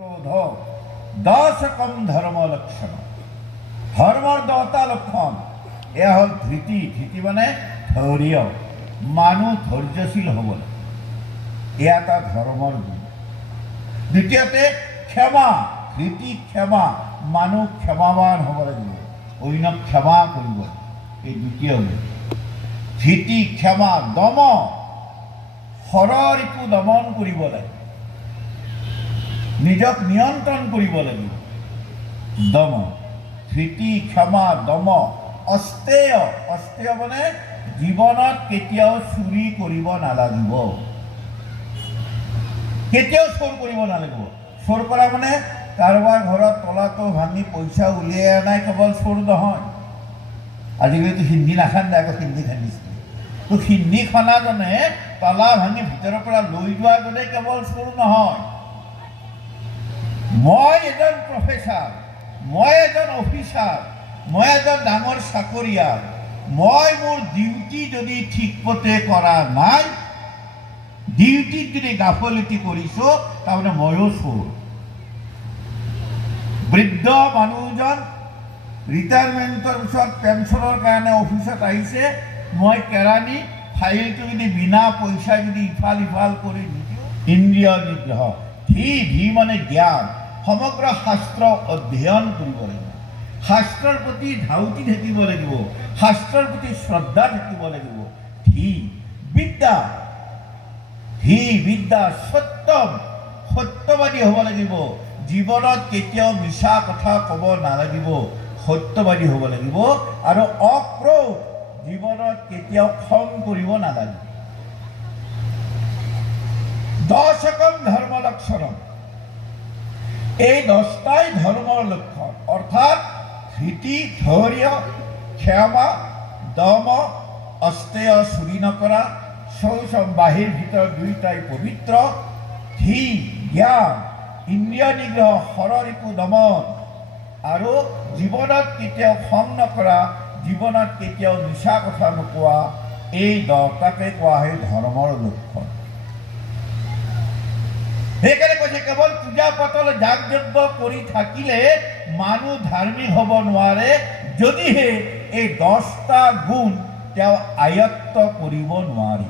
ক্ৰোধ দশকম ধৰ্ম লক্ষণ। ধৰ্মৰ 10টা লক্ষণ। এয়া হ'ল ধৃতি। ধৃতি মানে ধৈৰ্য, মানুহ ধৈৰ্যশীল হ'ব লাগে, এয়া এটা ধৰ্মৰ গুণ। দ্বিতীয়তে ক্ষমা। ধৃতি ক্ষমা, মানুহ ক্ষমাবান হ'ব লাগিব, অন্যক ক্ষমা কৰিব লাগে, এই দ্বিতীয় গুণ। ধৃতি ক্ষমা। দম, শৰৰিপু দমন কৰিব লাগে, নিজক নিয়ন্ত্ৰণ কৰিব লাগিব, দম। ধৃতি ক্ষমা দম। অস্তেয়। অস্তেয় মানে জীৱনত কেতিয়াও চুৰি কৰিব নালাগিব, কেতিয়াও চোৰ কৰিব নালাগিব। চোৰ কৰা মানে কাৰোবাৰ ঘৰত তলাটো ভাঙি পইচা উলিয়াই আনাই কেৱল চোৰ নহয়। আজিকালিতো হিন্দী নাখান্দে, আকৌ হিন্দী খান্দিছিলে। তো হিন্দী খনাজনে তলা ভাঙি ভিতৰৰ পৰা লৈ যোৱাজনে কেৱল চোৰ নহয়। মই এজন প্ৰফেচাৰ, মই এজন অফিচাৰ, মই এজন ডাঙৰ চাকৰিয়াল, মই মোৰ ডিউটি যদি ঠিকমতে কৰা নাই, ডিউটিত যদি গাফিলতি কৰিছোঁ, তাৰমানে ময়ো চোৰ। বৃদ্ধ মানুহজন ৰিটায়াৰমেণ্টৰ পিছত পেঞ্চনৰ কাৰণে অফিচত আহিছে, মই কেৰাণী ফাইলটো যদি বিনা পইচা যদি ইফাল সিফাল কৰি নিদিওঁ। ইন্দ্ৰিয় নিগ্ৰহ। ধি মানে জ্ঞান। সমগ্ৰ শাস্ত্ৰ অধ্যয়ন কৰিব লাগিব, শাস্ত্ৰৰ প্ৰতি ধাউতি থাকিব লাগিব, শাস্ত্ৰৰ প্ৰতি শ্ৰদ্ধা থাকিব লাগিব। ধি বিদ্যা। ধি বিদ্যা। সত্যম, সত্যবাদী হ'ব লাগিব, জীৱনত কেতিয়াও মিছা কথা ক'ব নালাগিব, সত্যবাদী হ'ব লাগিব। আৰু অক্ৰোধ, জীৱনত কেতিয়াও খং কৰিব নালাগিব। দশকম ধৰ্ম লক্ষণম। এই 10টাই ধৰ্মৰ লক্ষণ, অৰ্থাৎ ধৃতি ধৈৰ্য, ক্ষমা দম, অস্তেয় চুৰি নকৰা, শৌচম বাহিৰ ভিতৰ দুয়োটাই পবিত্ৰ, ধি জ্ঞান, ইন্দ্ৰিয় নিগ্ৰহ, শৰৰিপু দমন, আৰু জীৱনত কেতিয়াও খং নকৰা, জীৱনত কেতিয়াও মিছা কথা নোকোৱা। এই 10টাকে কোৱা হয় ধৰ্মৰ লক্ষণ। সেইকাৰণে কৈছে কেৱল পূজা পাতল যাগ যজ্ঞ কৰি থাকিলে মানুহ ধাৰ্মিক হ'ব নোৱাৰে, যদিহে এই 10টা গুণ তেওঁ আয়ত্ত কৰিব নোৱাৰে।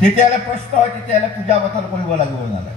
তেতিয়াহ'লে প্ৰশ্ন হয়, তেতিয়াহ'লে পূজা পাতল কৰিব লাগিব নালাগে?